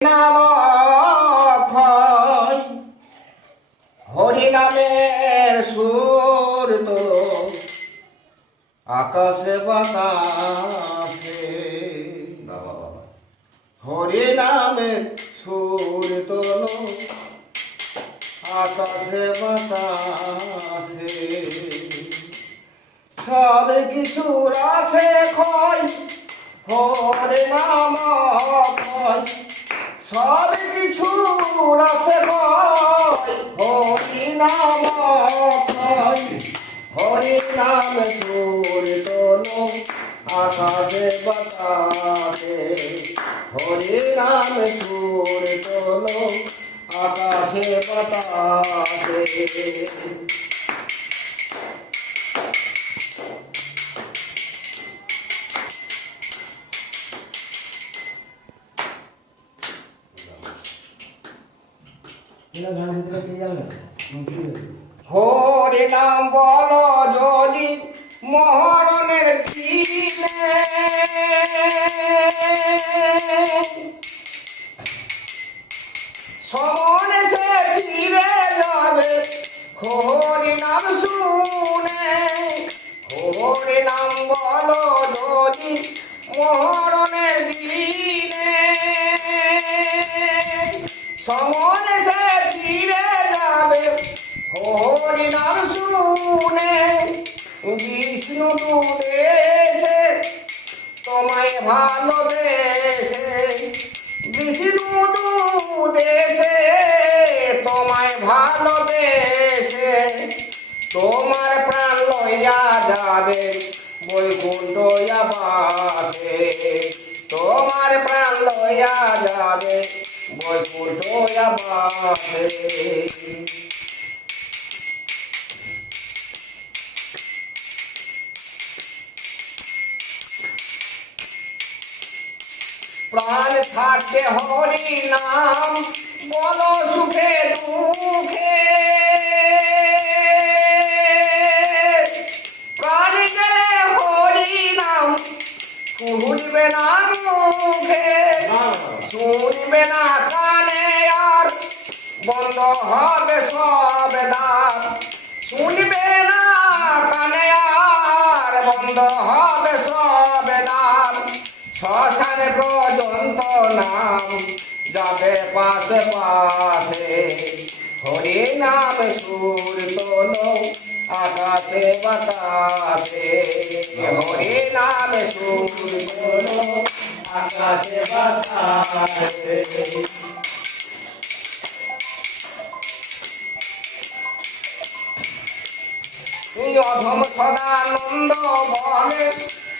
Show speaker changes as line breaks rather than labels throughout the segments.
নাম ক্ষয় হরি সুর তো আকাশে বাতাসে।
বাবা বাবা।
হরি নামের সুর তোলো আকাশে বাতাসে। সব কিছুর আছে ক্ষয় হরে নাম ক্ষয়। সব কিছুর আছে হরি নাম হরি নাম সুর তোলো আকাশে বাতাসে। হরি নাম সুর তোলো আকাশে বাতাসে। হরি নাম বলো যদি মহরণের দিনে। সমনে সে ফিরে যাবে হরি নাম শুনে। হরি নাম বলো যদি মহরণের দিনে। সমনে সে বিষ্ণু দেশে তোমায় ভালোবেসে বিষ্ণু দেশে তোমায় ভালোবেসে, তোমার প্রাণ লইয়া যাবে বৈকুণ্ঠ বাসে। তোমার প্রাণ লইয়া যাবে বৈকুণ্ঠ বাসে। প্রাণ থাকতে হরি নাম, বলো সুখে দুঃখে। প্রাণ গেলে হরি শুনবে না মুখে। শুনবে না কানে আর, বন্ধ হবে সব দ্বার শুনবে না কানে আর, বন্ধ হবে সব দ্বার শ্মশানে পর্যন্ত নাম, যাবে পাশে পাশে। হরি নাম সুর তোলো, আকাশে বাতাসে। হরি নাম সুর তোলো, আকাশে বাতাসে। অধম সদানন্দ বলে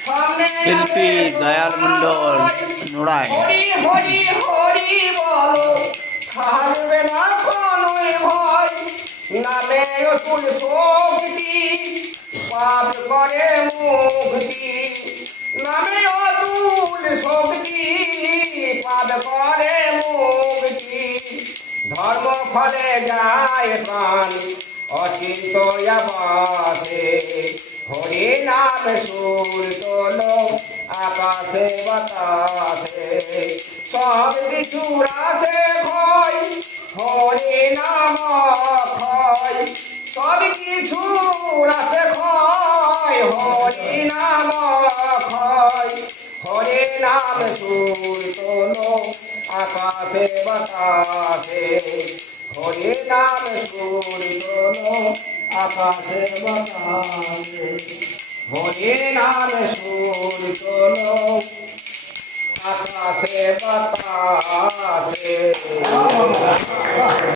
শিল্পী দয়াল
ভয়। নামে অতুল শক্তি, পাপ করে মুক্তি। নামে অতুল শক্তি, পাপ করে মুক্তি। ধর্ম ফলে যায় প্রাণ অচিন্ত বাসে হরি নাম সুর তোলো, আকাশে বাতাসে। সব কিছুর আছে ক্ষয় হরি নাম ক্ষয়। সব কিছুর আছে ক্ষয় হরি নাম ক্ষয়। হরি নাম সুর তোলো, আকাশে বাতাসে। হরি নাম সুর তোলো আকাশে বাতাসে হরে নাম সুর তোলো। আকাশে বাতাসে।